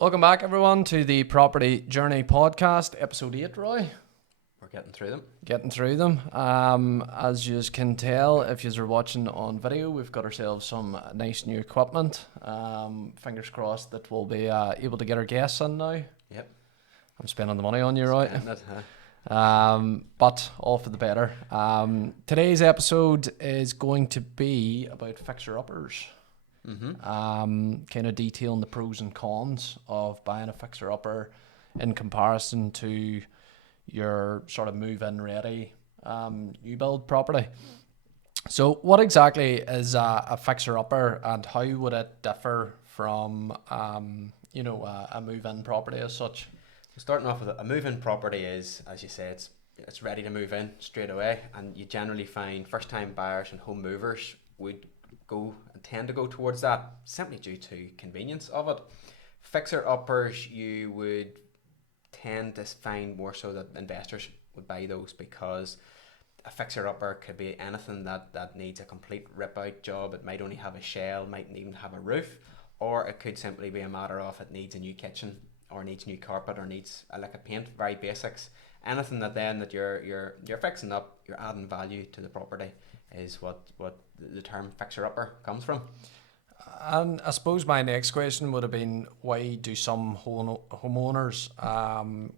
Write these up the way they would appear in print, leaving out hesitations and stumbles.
Welcome back, everyone, to the Property Journey Podcast, Episode 8, Roy. We're getting through them. Getting through them. As you can tell, if you are watching on video, we've got ourselves some nice new equipment. Fingers crossed that we'll be able to get our guests in now. Yep. I'm spending the money on you, Roy. But all for the better. Today's episode is going to be about fixer-uppers. Kind of detailing the pros and cons of buying a fixer-upper in comparison to your sort of move-in ready new build property. So what exactly is a fixer-upper, and how would it differ from a move-in property as such? Starting off with a move-in property is, as you say, it's ready to move in straight away, and you generally find first-time buyers and home movers would tend to go towards that simply due to convenience of it. Fixer-uppers, you would tend to find more so that investors would buy those, because a fixer-upper could be anything that needs a complete rip-out job. It might only have a shell, mightn't even have a roof, or it could simply be a matter of it needs a new kitchen, or needs new carpet, or needs a lick of paint, very basics. Anything that you're fixing up, you're adding value to the property, is what the term fixer-upper comes from. And I suppose my next question would have been, why do some homeowners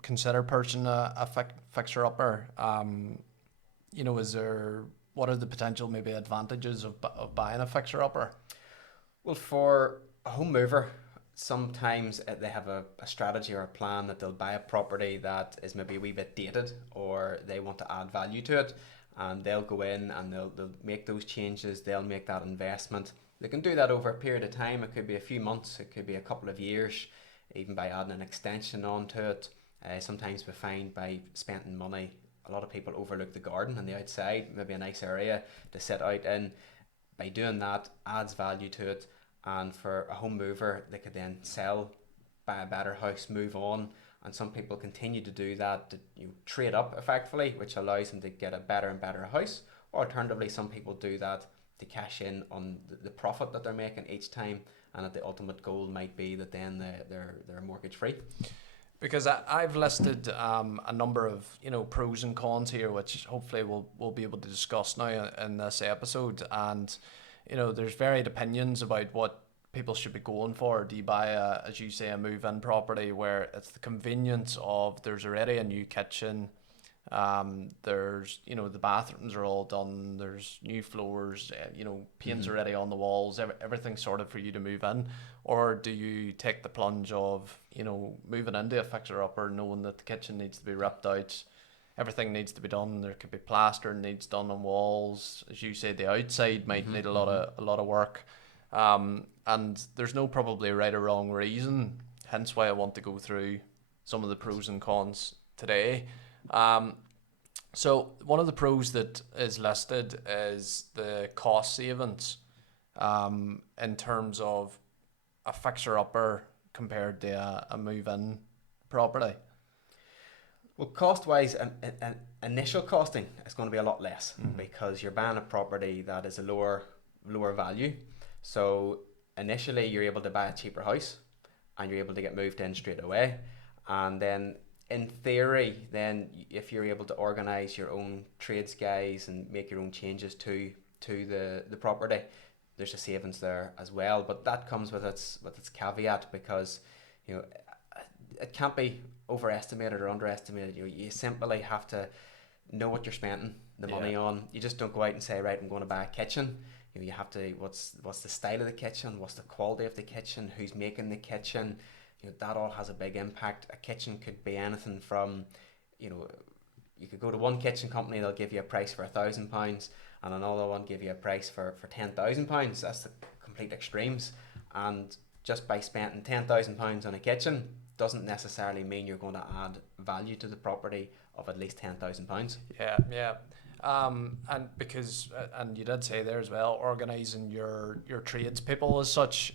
consider purchasing a fixer-upper? What are the potential maybe advantages of buying a fixer-upper? Well, for a home mover, sometimes they have a strategy or a plan that they'll buy a property that is maybe a wee bit dated, or they want to add value to it, and they'll go in and they'll make those changes, they'll make that investment. They can do that over a period of time. It could be a few months, it could be a couple of years, even by adding an extension onto it. Sometimes we find by spending money, a lot of people overlook the garden on the outside, maybe a nice area to sit out in. By doing that, adds value to it, and for a home mover, they could then sell, buy a better house, move on. And some people continue to do that, to trade up effectively, which allows them to get a better and better house. Or alternatively, some people do that to cash in on the profit that they're making each time, and that the ultimate goal might be that then they're mortgage free. Because I've listed a number of pros and cons here, which hopefully we'll be able to discuss now in this episode. And there's varied opinions about what people should be going for. Do you buy as you say, a move-in property where it's the convenience of there's already a new kitchen, there's the bathrooms are all done, there's new floors, paint's already on the walls, everything's sorted for you to move in? Or do you take the plunge of moving into a fixer-upper, knowing that the kitchen needs to be ripped out, everything needs to be done, there could be plaster needs done on walls, as you say, the outside might need a lot of work, and there's no probably right or wrong reason, hence why I want to go through some of the pros and cons today. So one of the pros that is listed is the cost savings in terms of a fixer-upper compared to a move-in property. Well, cost-wise, an initial costing is going to be a lot less, because you're buying a property that is a lower value. So initially you're able to buy a cheaper house, and you're able to get moved in straight away. And then in theory, then if you're able to organise your own trades guys and make your own changes to the property, there's a savings there as well. But that comes with its caveat, because it can't be overestimated or underestimated. You simply have to know what you're spending the money on. You just don't go out and say, right, I'm going to buy a kitchen. You have to, what's the style of the kitchen, what's the quality of the kitchen, who's making the kitchen. That all has a big impact. A kitchen could be anything from, you could go to one kitchen company, they'll give you a price for £1,000, and another one give you a price for £10,000. That's the complete extremes. And just by spending £10,000 on a kitchen doesn't necessarily mean you're going to add value to the property of at least £10,000. Yeah. And because, and you did say there as well, organising your tradespeople as such,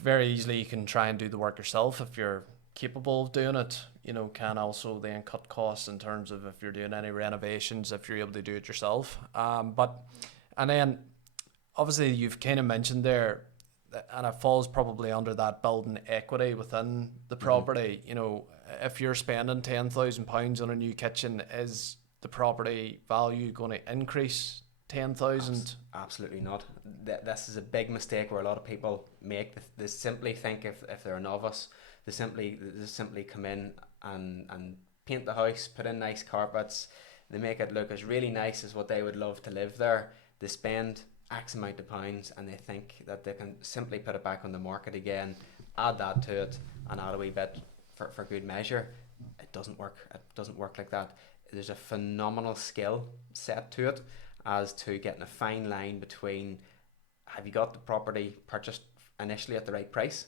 very easily you can try and do the work yourself if you're capable of doing it. Can also then cut costs in terms of if you're doing any renovations, if you're able to do it yourself. And then obviously you've kind of mentioned there and it falls probably under that building equity within the property. You know, if you're spending £10,000 on a new kitchen, is the property value going to increase 10,000? Absolutely not. This is a big mistake where a lot of people make. They simply think if they're a novice, they simply come in and paint the house, put in nice carpets, they make it look as really nice as what they would love to live there. They spend X amount of pounds and they think that they can simply put it back on the market again, add that to it, and add a wee bit for good measure. It doesn't work. It doesn't work like that. There's a phenomenal skill set to it as to getting a fine line between, have you got the property purchased initially at the right price?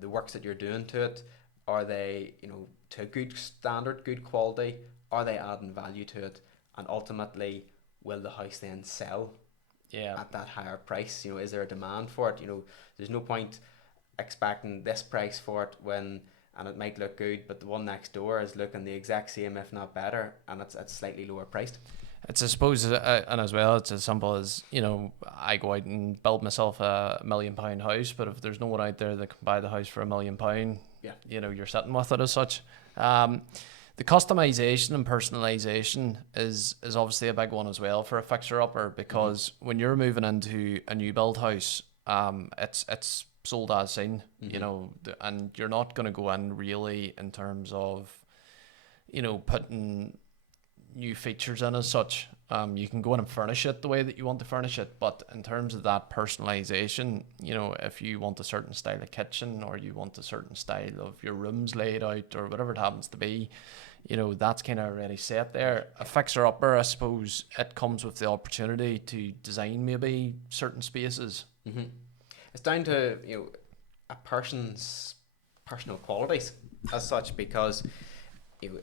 The works that you're doing to it, are they, you know, to a good standard, good quality? Are they adding value to it? And ultimately, will the house then sell at that higher price? You know, is there a demand for it? You know, there's no point expecting this price for it and it might look good, but the one next door is looking the exact same, if not better, and it's slightly lower priced. It's, I suppose, and as well, it's as simple as, you know, I go out and build myself a £1 million house, but if there's no one out there that can buy the house for £1 million, you know, you're sitting with it as such. The customisation and personalisation is obviously a big one as well for a fixer-upper, because when you're moving into a new build house, it's sold as seen, you know, and you're not going to go in really in terms of, you know, putting new features in as such. You can go in and furnish it the way that you want to furnish it, but in terms of that personalisation, you know, if you want a certain style of kitchen or you want a certain style of your rooms laid out or whatever it happens to be, you know, that's kind of already set there. A fixer-upper, I suppose, it comes with the opportunity to design maybe certain spaces. It's down to, you know, a person's personal qualities as such, because, you know,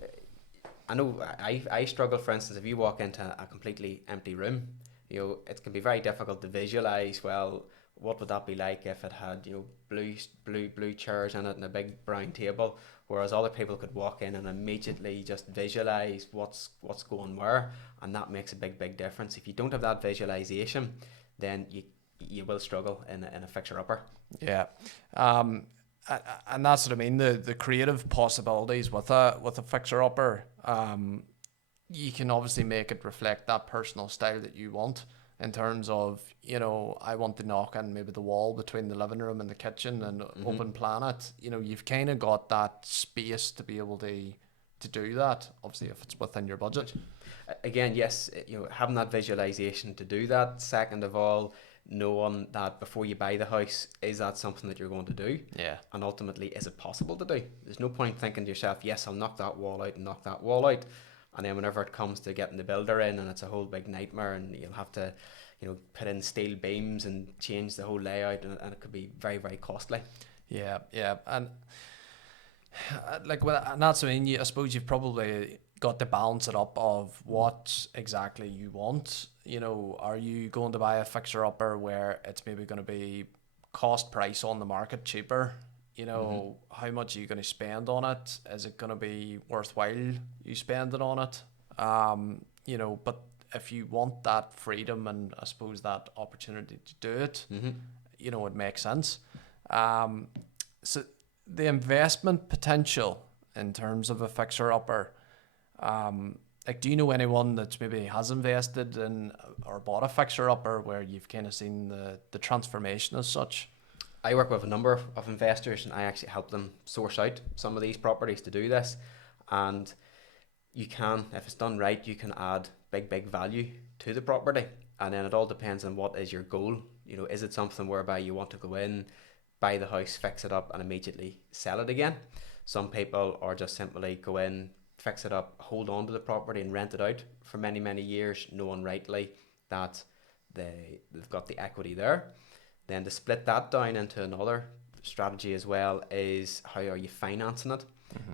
I know I struggle, for instance, if you walk into a completely empty room, you know, it can be very difficult to visualize, well, what would that be like if it had, you know, blue chairs in it and a big brown table, whereas other people could walk in and immediately just visualize what's going where, and that makes a big difference. If you don't have that visualization, then you will struggle in a fixer-upper. Yeah. And that's what I mean, the creative possibilities with a fixer-upper. You can obviously make it reflect that personal style that you want, in terms of, you know, I want to knock in maybe the wall between the living room and the kitchen and open plan it. You know, you've kind of got that space to be able to do that, obviously if it's within your budget. Again, yes, you know, having that visualization to do that. Second of all, knowing that before you buy the house, is that something that you're going to do? Yeah. And ultimately, is it possible to do? There's no point thinking to yourself, yes, I'll knock that wall out and knock that wall out, and then whenever it comes to getting the builder in, and it's a whole big nightmare, and you'll have to, you know, put in steel beams and change the whole layout, and it could be very costly. Yeah, and like, well, and that's, I mean, I suppose you've probably got to balance it up of what exactly you want. You know, are you going to buy a fixer-upper where it's maybe going to be cost price on the market cheaper? You know, how much are you going to spend on it? Is it going to be worthwhile you spending on it? You know, but if you want that freedom and I suppose that opportunity to do it, you know, it makes sense. So the investment potential in terms of a fixer-upper, like, do you know anyone that maybe has invested in or bought a fixer-upper where you've kind of seen the transformation as such? I work with a number of investors, and I actually help them source out some of these properties to do this. And you can, if it's done right, you can add big value to the property. And then it all depends on what is your goal. You know, is it something whereby you want to go in, buy the house, fix it up, and immediately sell it again? Some people are just simply go in, fix it up, hold on to the property and rent it out for many years, knowing rightly that they've got the equity there. Then to split that down into another strategy as well is, how are you financing it?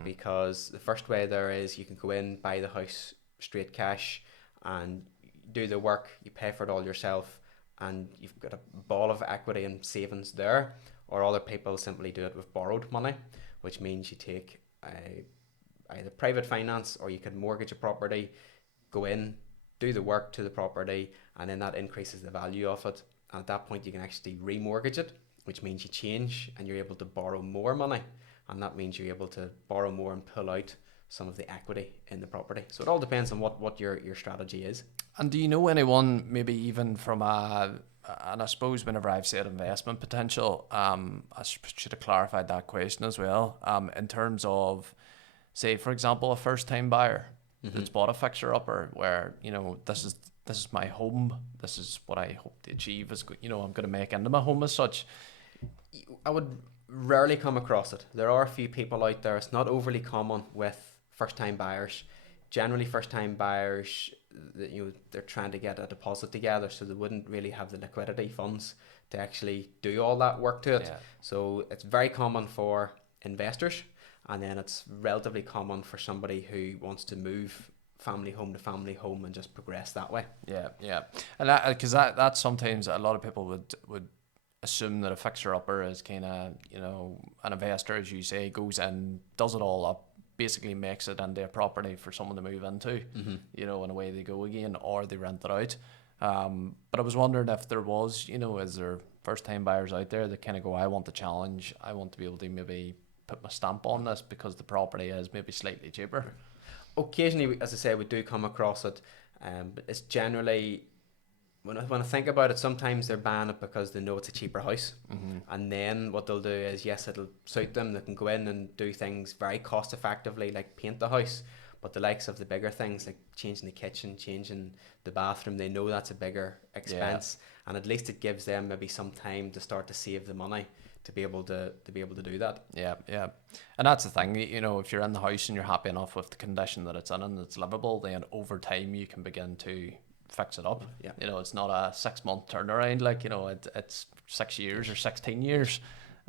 Because the first way there is, you can go in, buy the house straight cash and do the work, you pay for it all yourself, and you've got a ball of equity and savings there. Or other people simply do it with borrowed money, which means you take either private finance, or you can mortgage a property, go in, do the work to the property, and then that increases the value of it. And at that point, you can actually remortgage it which means you change and you're able to borrow more money, and that means you're able to borrow more and pull out some of the equity in the property. So it all depends on what your strategy is. And do you know anyone, maybe even from and I suppose whenever I've said investment potential, I should have clarified that question as well. In terms of, say, for example, a first-time buyer that's bought a fixer-upper where, you know, this is my home, this is what I hope to achieve, is, you know, I'm going to make into my home as such. I would rarely come across it. There are a few people out there. It's not overly common with first-time buyers. Generally, first-time buyers, you know, they're trying to get a deposit together, so they wouldn't really have the liquidity funds to actually do all that work to it. Yeah. So it's very common for investors, and then it's relatively common for somebody who wants to move family home to family home and just progress that way. Yeah. And that, because that sometimes a lot of people would assume that a fixer-upper is kind of, you know, an investor, as you say, goes in, does it all up, basically makes it into a property for someone to move into, you know, and away they go again, or they rent it out. But I was wondering if there was, you know, is there first-time buyers out there that kind of go, I want the challenge, I want to be able to maybe put my stamp on this because the property is maybe slightly cheaper? Occasionally, as I say, we do come across it, but it's generally, when I think about it, sometimes they're buying it because they know it's a cheaper house, and then what they'll do is, yes, it'll suit them, they can go in and do things very cost effectively, like paint the house, but the likes of the bigger things like changing the kitchen, changing the bathroom, they know that's a bigger expense, and at least it gives them maybe some time to start to save the money to be able to do that. Yeah. And that's the thing, you know, if you're in the house and you're happy enough with the condition that it's in and it's livable, then over time you can begin to fix it up. Yeah. You know, it's not a 6-month turnaround, like, you know, it's 6 years or 16 years.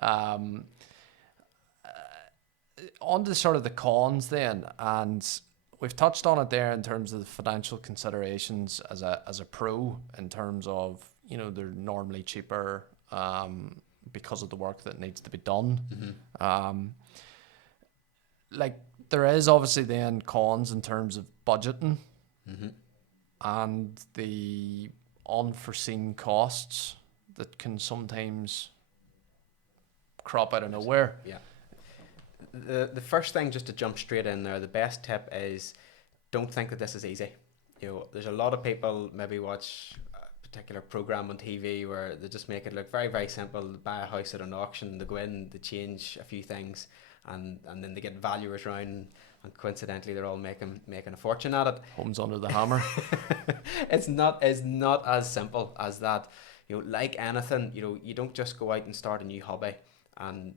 On to sort of the cons then, and we've touched on it there in terms of the financial considerations as a pro, in terms of, you know, they're normally cheaper because of the work that needs to be done. Like, there is obviously then cons in terms of budgeting and the unforeseen costs that can sometimes crop out of nowhere. Yeah. The first thing, just to jump straight in there, the best tip is don't think that this is easy. You know, there's a lot of people maybe watch a particular program on TV where they just make it look very, very simple. They buy a house at an auction, they go in, they change a few things, and then they get valuers around, and coincidentally they're all making a fortune at it. Homes under the hammer. It's not as simple as that. You know, like anything, you know, you don't just go out and start a new hobby and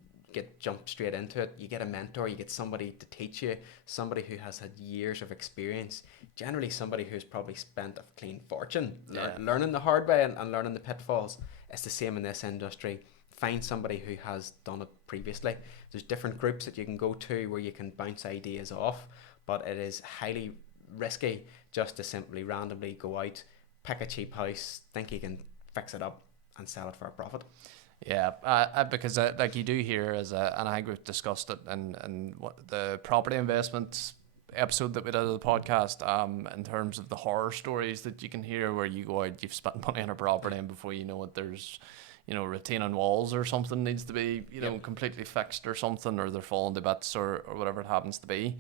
jump straight into it. You get a mentor, you get somebody to teach you, somebody who has had years of experience, generally somebody who's probably spent a clean fortune learning the hard way and learning the pitfalls. It's the same in this industry. Find somebody who has done it previously. There's different groups that you can go to where you can bounce ideas off, but it is highly risky just to simply randomly go out, pick a cheap house, think you can fix it up and sell it for a profit. Yeah, because like you do hear, and I think we've discussed it in what the property investment episode that we did of the podcast, in terms of the horror stories that you can hear where you go out, you've spent money on a property, and before you know it, there's, you know, retaining walls or something needs to be, you know, completely fixed or something, or they're falling to bits or whatever it happens to be.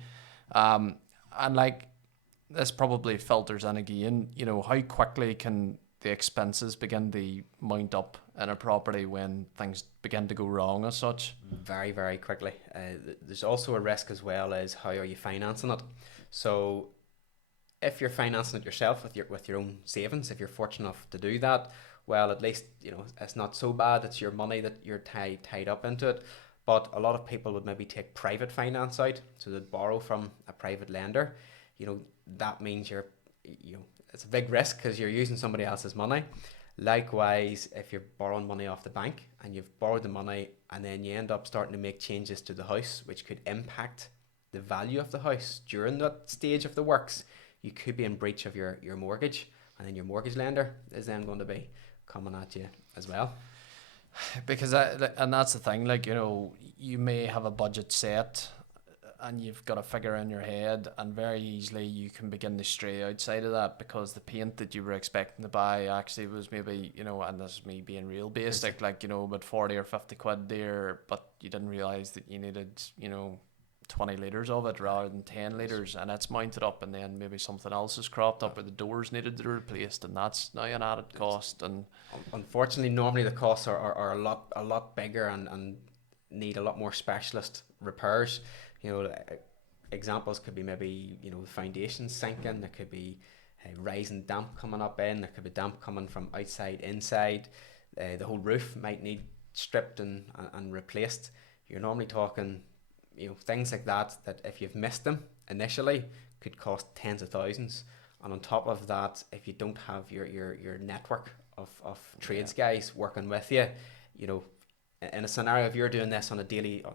And like, this probably filters in again, you know, how quickly can the expenses begin to mount up in a property when things begin to go wrong as such? Very, very quickly. There's also a risk as well as how are you financing it. So if you're financing it yourself with your own savings, if you're fortunate enough to do that, well, at least, you know, it's not so bad. It's your money that you're tied up into it. But a lot of people would maybe take private finance out, so they'd borrow from a private lender. You know, that means it's a big risk because you're using somebody else's money. Likewise, if you're borrowing money off the bank and you've borrowed the money and then you end up starting to make changes to the house which could impact the value of the house during that stage of the works, you could be in breach of your mortgage, and then your mortgage lender is then going to be coming at you as well. Because and that's the thing, like, you know, you may have a budget set and you've got a figure in your head, and very easily you can begin to stray outside of that because the paint that you were expecting to buy actually was maybe, and this is me being real basic, like, about 40 or 50 quid there, but you didn't realise that you needed, 20 litres of it rather than 10 litres, and it's mounted up, and then maybe something else has cropped up or the doors needed to be replaced, and that's now an added cost. And unfortunately, normally the costs are a lot bigger and need a lot more specialist repairs. Examples could be maybe the foundations sinking. There could be rising damp coming up in. There could be damp coming from outside inside. The whole roof might need stripped and replaced. You're normally talking things like that if you've missed them initially could cost tens of thousands. And on top of that, if you don't have your network of trades guys working with you, in a scenario, if you're doing this on a daily,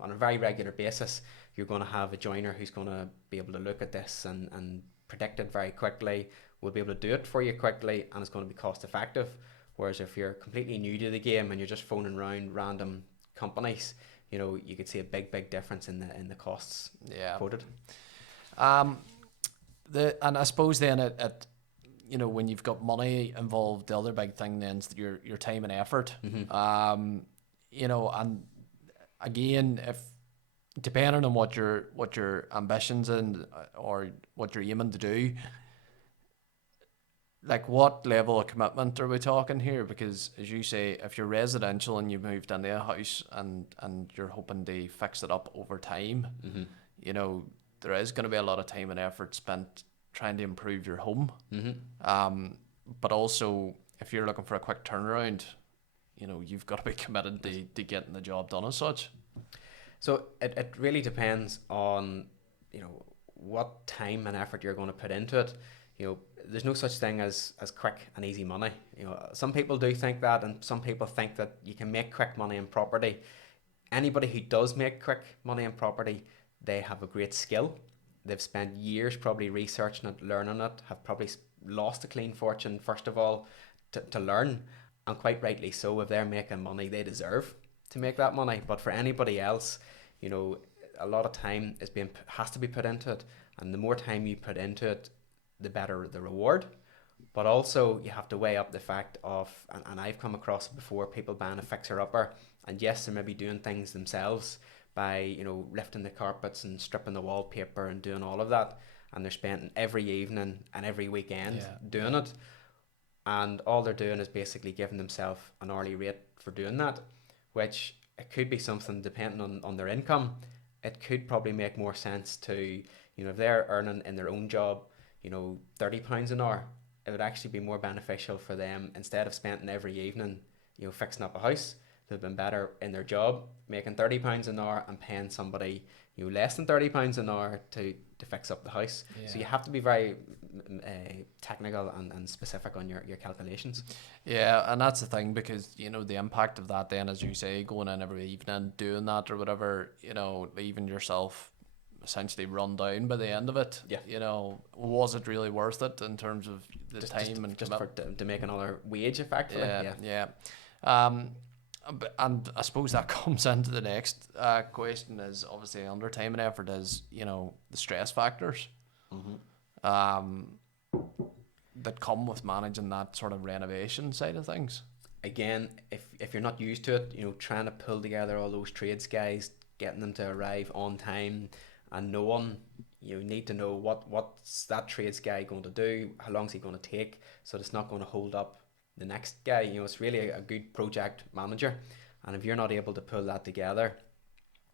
on a very regular basis, you're going to have a joiner who's going to be able to look at this and predict it very quickly, will be able to do it for you quickly, and it's going to be cost effective. Whereas if you're completely new to the game and you're just phoning around random companies, you could see a big difference in the costs quoted. And I suppose then it when you've got money involved, the other big thing then is your time and effort. And again, if depending on what your ambitions and or what you're aiming to do, like what level of commitment are we talking here? Because as you say, if you're residential and you've moved into a house and you're hoping to fix it up over time, there is going to be a lot of time and effort spent trying to improve your home. But also if you're looking for a quick turnaround, you've got to be committed to getting the job done as such. So it really depends on what time and effort you're going to put into it. There's no such thing as quick and easy money. Some people do think that, and some people think that you can make quick money in property. Anybody who does make quick money in property, they have a great skill. They've spent years probably researching it, learning it, have probably lost a clean fortune, first of all, to learn. And quite rightly so. If they're making money, they deserve to make that money. But for anybody else, a lot of time has to be put into it. And the more time you put into it, the better the reward. But also you have to weigh up the fact of, and I've come across it before, people buying a fixer-upper, and yes, they may be doing things themselves by lifting the carpets and stripping the wallpaper and doing all of that, and they're spending every evening and every weekend doing it, and all they're doing is basically giving themselves an hourly rate for doing that, which it could be something depending on their income. It could probably make more sense to, if they're earning in their own job £30 an hour, it would actually be more beneficial for them, instead of spending every evening fixing up a house. They've been better in their job, making £30 an hour and paying somebody less than £30 an hour to fix up the house. So you have to be very technical and specific on your calculations. Yeah, and that's the thing, because the impact of that then, as you say, going in every evening doing that or whatever, leaving yourself essentially run down by the end of it. Was it really worth it in terms of the time and just to make another wage effectively? And I suppose that comes into the next question, is obviously under time and effort is the stress factors that come with managing that sort of renovation side of things. Again, if you're not used to it, trying to pull together all those trades guys, getting them to arrive on time, and you need to know what's that trades guy going to do, how long is he going to take, so it's not going to hold up the next guy. It's really a good project manager, and if you're not able to pull that together,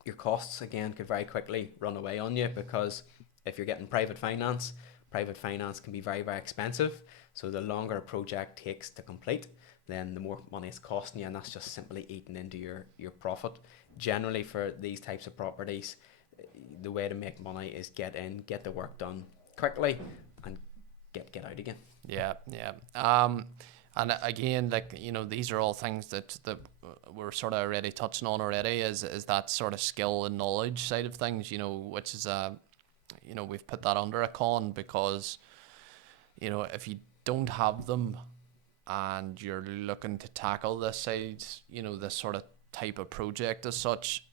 your costs again could very quickly run away on you, because if you're getting private finance can be very, very expensive. So the longer a project takes to complete, then the more money it's costing you, and that's just simply eating into your profit. Generally for these types of properties, the way to make money is get in, get the work done quickly, and get out again. And again, these are all things that we're sort of already touching on already, is that sort of skill and knowledge side of things, which is we've put that under a con, because if you don't have them and you're looking to tackle this side, this sort of type of project as such,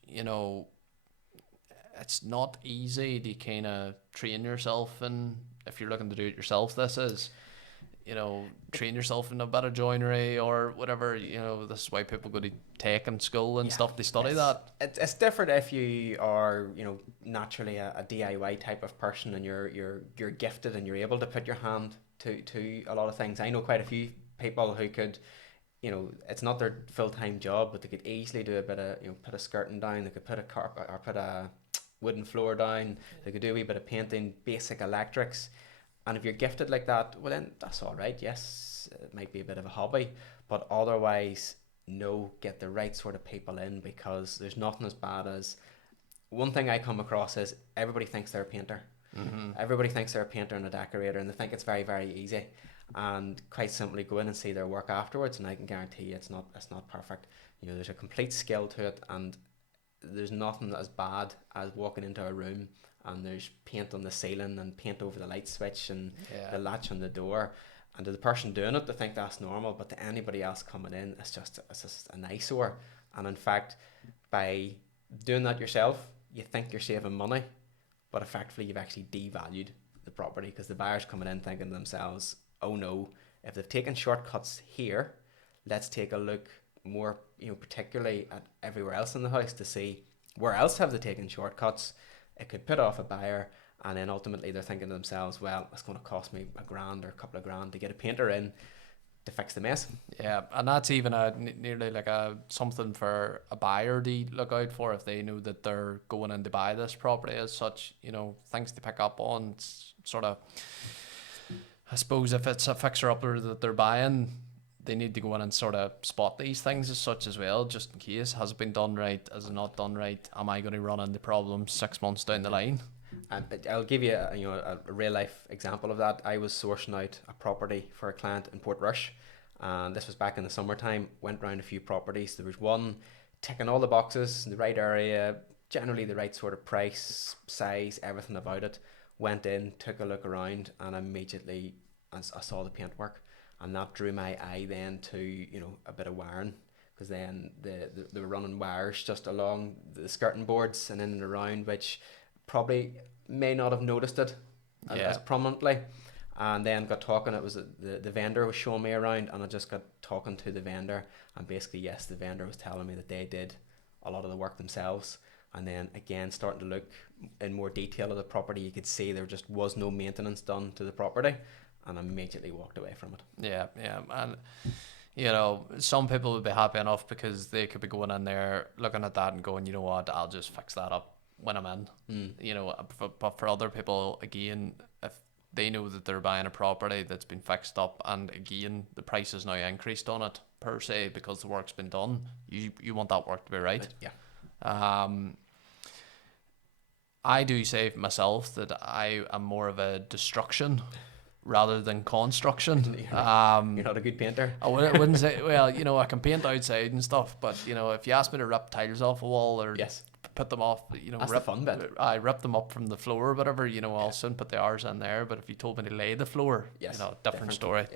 it's not easy to kind of train yourself, and if you're looking to do it yourself, this is, you know, train yourself in a bit of joinery or whatever. You know, this is why people go to tech and school and stuff. They study that. It's different if you are, you know, naturally a DIY type of person, and you're gifted and you're able to put your hand to a lot of things. I know quite a few people who could, you know, it's not their full-time job, but they could easily do a bit of, you know, put a skirting down, they could put a carpet or put a wooden floor down, they could do a wee bit of painting, basic electrics. And if you're gifted like that, well then that's all right. Yes, it might be a bit of a hobby, but otherwise, no, get the right sort of people in, because there's nothing as bad as, one thing I come across is everybody thinks they're a painter. Everybody thinks they're a painter and a decorator, and they think it's very, very easy. And quite simply go in and see their work afterwards, and I can guarantee you it's not perfect. You know, there's a complete skill to it, and there's nothing as bad as walking into a room and there's paint on the ceiling and paint over the light switch and the latch on the door, and to the person doing it, they think that's normal, but to anybody else coming in, it's just an eyesore. And in fact, by doing that yourself, you think you're saving money, but effectively you've actually devalued the property, because the buyer's coming in thinking to themselves, oh no, if they've taken shortcuts here, let's take a look more, you know, particularly at everywhere else in the house to see where else have they taken shortcuts. It could put off a buyer, and then ultimately they're thinking to themselves, well, it's going to cost me $1,000 or a couple of grand to get a painter in to fix the mess. Yeah, and that's even nearly like something for a buyer to look out for if they know that they're going in to buy this property as such. You know, things to pick up on. It's sort of, I suppose, if it's a fixer-upper that they're buying, they need to go in and sort of spot these things as such as well, just in case. Has it been done right? Has it not done right? Am I going to run into problems 6 months down the line? And I'll give you a real life example of that. I was sourcing out a property for a client in Portrush, and this was back in the summertime. Went round a few properties. There was one ticking all the boxes, the right area, generally the right sort of price, size, everything about it. Went in, took a look around, and immediately I saw the paintwork. And that drew my eye then to, you know, a bit of wiring, because then they were running wires just along the skirting boards and in and around, which probably may not have noticed it as prominently. And then got talking, it was the vendor was showing me around, and I just got talking to the vendor, and basically, yes, the vendor was telling me that they did a lot of the work themselves. And then again, starting to look in more detail of the property, you could see there just was no maintenance done to the property. And I immediately walked away from it. Yeah, and you know, some people would be happy enough because they could be going in there looking at that and going, you know what, I'll just fix that up when I'm in. You know, but for other people, again, if they know that they're buying a property that's been fixed up, and again the price is now increased on it per se because the work's been done, you want that work to be right. I do say myself that I am more of a destruction rather than construction. You're not a good painter. I wouldn't say, well, you know, I can paint outside and stuff, but you know, if you ask me to rip tiles off a wall or put them off, you know, that's the fun bit. I rip them up from the floor or whatever, you know, I'll soon put the hours in there. But if you told me to lay the floor, you know, different story.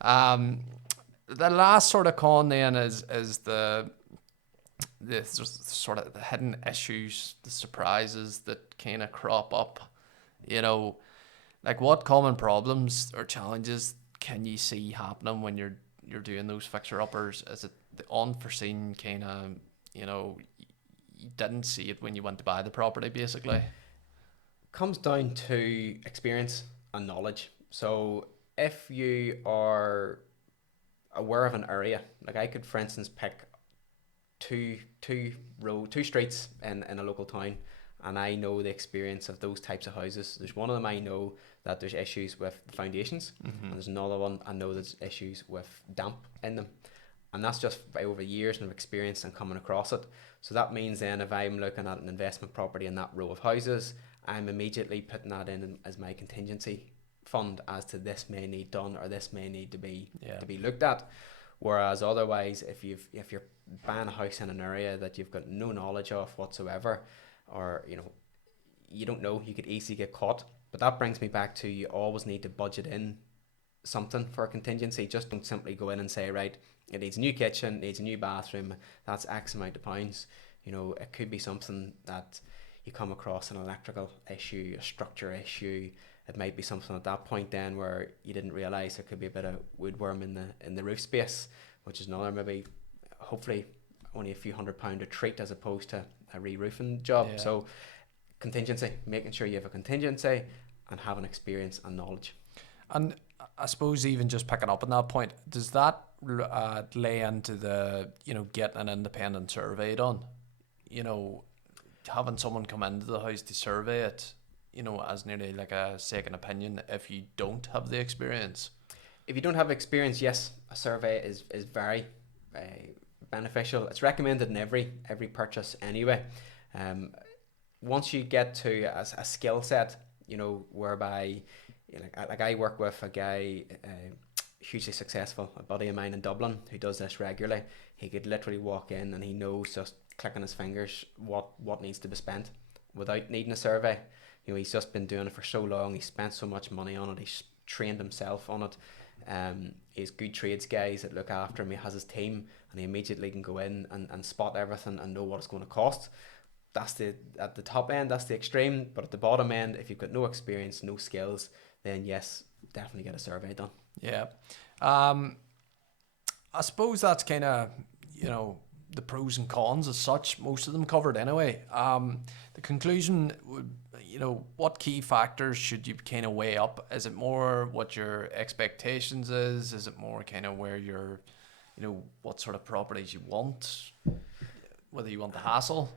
The last sort of con then is the sort of the hidden issues, the surprises that kind of crop up, you know. Like, what common problems or challenges can you see happening when you're doing those fixer-uppers? Is it the unforeseen kind of, you know, you didn't see it when you went to buy the property, basically? Comes down to experience and knowledge. So if you are aware of an area, like I could, for instance, pick two streets in a local town, and I know the experience of those types of houses. There's one of them I know that there's issues with the foundations, and there's another one I know there's issues with damp in them. And that's just by over years of experience and coming across it. So that means then if I'm looking at an investment property in that row of houses, I'm immediately putting that in as my contingency fund as to this may need done or this may need to be looked at. Whereas otherwise, if you're buying a house in an area that you've got no knowledge of whatsoever, or you know, you don't know, you could easily get caught. But that brings me back to, you always need to budget in something for a contingency. Just don't simply go in and say, right, it needs a new kitchen, it needs a new bathroom, that's X amount of pounds. You know, it could be something that you come across an electrical issue, a structure issue. It might be something at that point then where you didn't realise there could be a bit of woodworm in the roof space, which is another maybe hopefully only a few £100 a treat as opposed to a re-roofing job. Yeah. So contingency, making sure you have a contingency and having experience and knowledge. And I suppose even just picking up on that point, does that lay into the, getting an independent survey done? Having someone come into the house to survey it, as nearly like a second opinion if you don't have the experience? If you don't have experience, yes, a survey is very beneficial. It's recommended in every purchase anyway. Once you get to a skill set, whereby, like I work with a guy, hugely successful, a buddy of mine in Dublin who does this regularly. He could literally walk in and he knows just clicking his fingers what needs to be spent without needing a survey. He's just been doing it for so long. He spent so much money on it. He's trained himself on it. He's good trades guys that look after him. He has his team and he immediately can go in and spot everything and know what it's going to cost. That's at the top end, that's the extreme. But at the bottom end, if you've got no experience, no skills, then yes, definitely get a survey done. Yeah. I suppose that's kind of, the pros and cons as such, most of them covered anyway. The conclusion would, what key factors should you kind of weigh up? Is it more what your expectations is? Is it more kind of where you're, what sort of properties you want? Whether you want the hassle?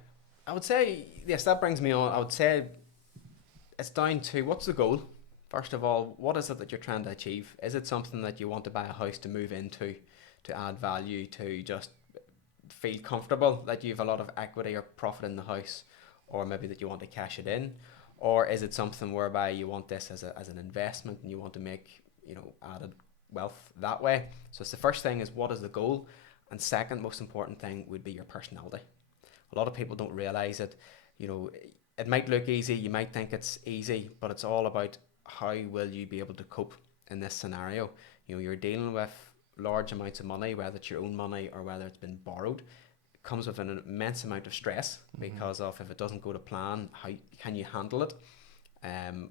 I would say, yes, that brings me on. I would say it's down to what's the goal? First of all, what is it that you're trying to achieve? Is it something that you want to buy a house to move into, to add value, to just feel comfortable that you have a lot of equity or profit in the house, or maybe that you want to cash it in? Or is it something whereby you want this as an investment and you want to make, added wealth that way? So it's the first thing is what is the goal? And second most important thing would be your personality. A lot of people don't realise it. It might look easy, you might think it's easy, but it's all about how will you be able to cope in this scenario. You're dealing with large amounts of money, whether it's your own money or whether it's been borrowed. It comes with an immense amount of stress because of if it doesn't go to plan, how can you handle it?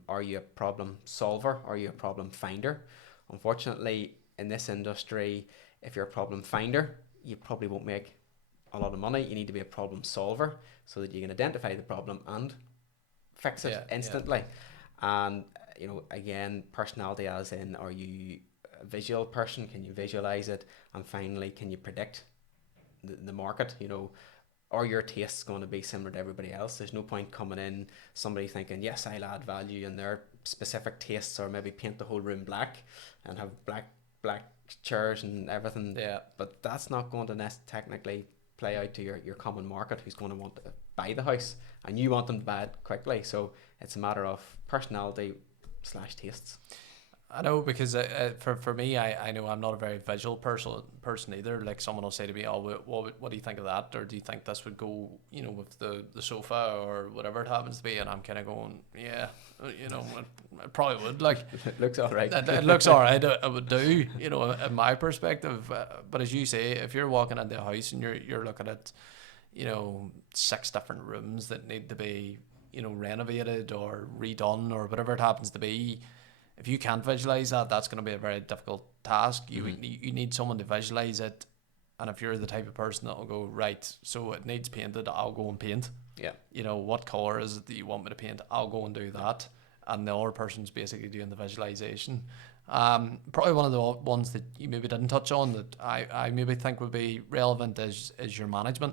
Are you a problem solver? Are you a problem finder? Unfortunately, in this industry, if you're a problem finder, you probably won't make a lot of money. You need to be a problem solver so that you can identify the problem and fix it instantly. Yeah. And again, personality as in, are you a visual person? Can you visualize it? And finally, can you predict the market? Are your tastes going to be similar to everybody else? There's no point coming in, somebody thinking, yes, I'll add value in their specific tastes, or maybe paint the whole room black and have black chairs and everything. Yeah. But that's not going to technically play out to your common market who's going to want to buy the house, and you want them to buy it quickly. So it's a matter of personality / tastes. I know, because for me, I know I'm not a very visual person either. Like, someone will say to me, "Oh, what do you think of that?" Or, "Do you think this would go, with the sofa or whatever it happens to be?" And I'm kind of going, "Yeah, it probably would." Like, it looks all right. It looks all right. It would do, in my perspective. But as you say, if you're walking into a house and you're looking at, 6 different rooms that need to be, renovated or redone or whatever it happens to be. If you can't visualize that, that's going to be a very difficult task. You need someone to visualize it, and if you're the type of person that will go, right, so it needs painted, I'll go and paint. Yeah. What color is it that you want me to paint? I'll go and do that, and the other person's basically doing the visualization. Probably one of the ones that you maybe didn't touch on that I maybe think would be relevant is your management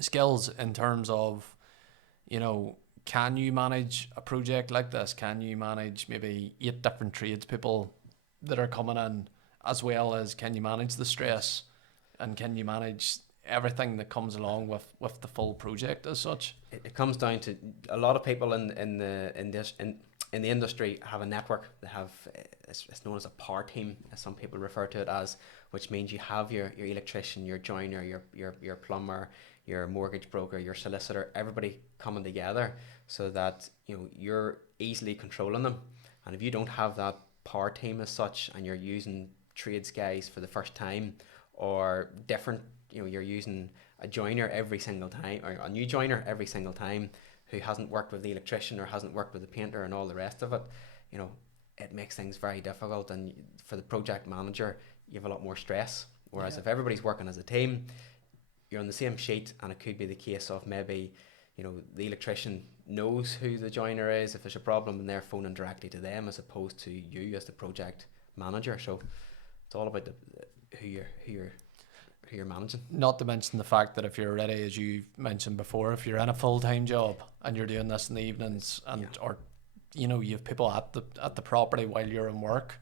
skills, in terms of, can you manage a project like this? Can you manage maybe 8 different tradespeople that are coming in, as well as can you manage the stress, and can you manage everything that comes along with the full project as such? It comes down to a lot of people in the industry have a network. They have it's known as a power team, as some people refer to it as, which means you have your electrician, your joiner, your plumber, your mortgage broker, your solicitor, everybody coming together so that you're easily controlling them. And if you don't have that power team as such, and you're using trades guys for the first time, or different, you're using a joiner every single time, or a new joiner every single time, who hasn't worked with the electrician or hasn't worked with the painter and all the rest of it, you know, it makes things very difficult. And for the project manager, you have a lot more stress. Whereas if everybody's working as a team, you're on the same sheet, and it could be the case of maybe, you know, the electrician knows who the joiner is if there's a problem, and they're phoning directly to them as opposed to you as the project manager. So it's all about who you're managing. Not to mention the fact that if you're already, as you mentioned before, if you're in a full-time job and you're doing this in the evenings, and or you know, you have people at the property while you're in work,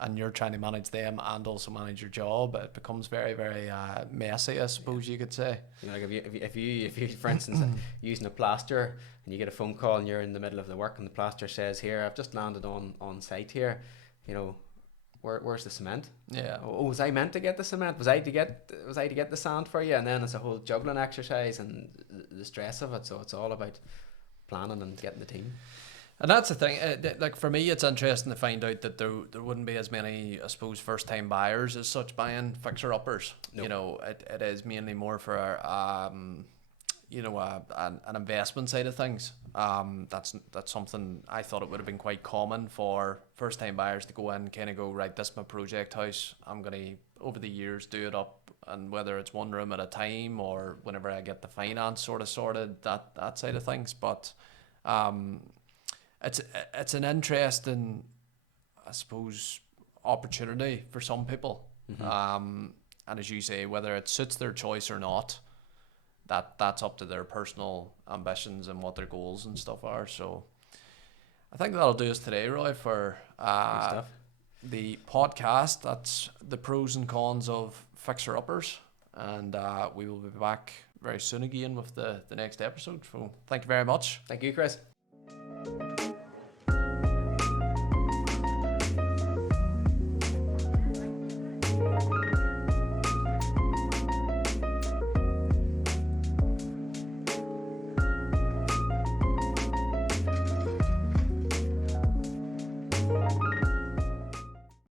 and you're trying to manage them and also manage your job, it becomes very, very messy, I suppose you could say. You know, like if you for instance using a plaster, and you get a phone call and you're in the middle of the work, and the plaster says, "Here, I've just landed on site here, you know, where's the cement? Yeah. Oh, was I meant to get the cement? Was I to get the sand for you?" And then it's a whole juggling exercise and the stress of it. So it's all about planning and getting the team. And that's the thing, like for me, it's interesting to find out that there wouldn't be as many, I suppose, first-time buyers as such buying fixer-uppers. Nope. You know, it is mainly more for, you know, an investment side of things. That's something I thought it would have been quite common for first-time buyers to go in, kind of go, right, this is my project house. I'm going to, over the years, do it up, and whether it's one room at a time or whenever I get the finance sort of sorted, that side of things. But it's an interesting, I suppose, opportunity for some people. Mm-hmm. And as you say, whether it suits their choice or not, that's up to their personal ambitions and what their goals and stuff are. So I think that'll do us today, Roy, for the podcast. That's the pros and cons of fixer-uppers. And we will be back very soon again with the next episode. So thank you very much. Thank you, Chris.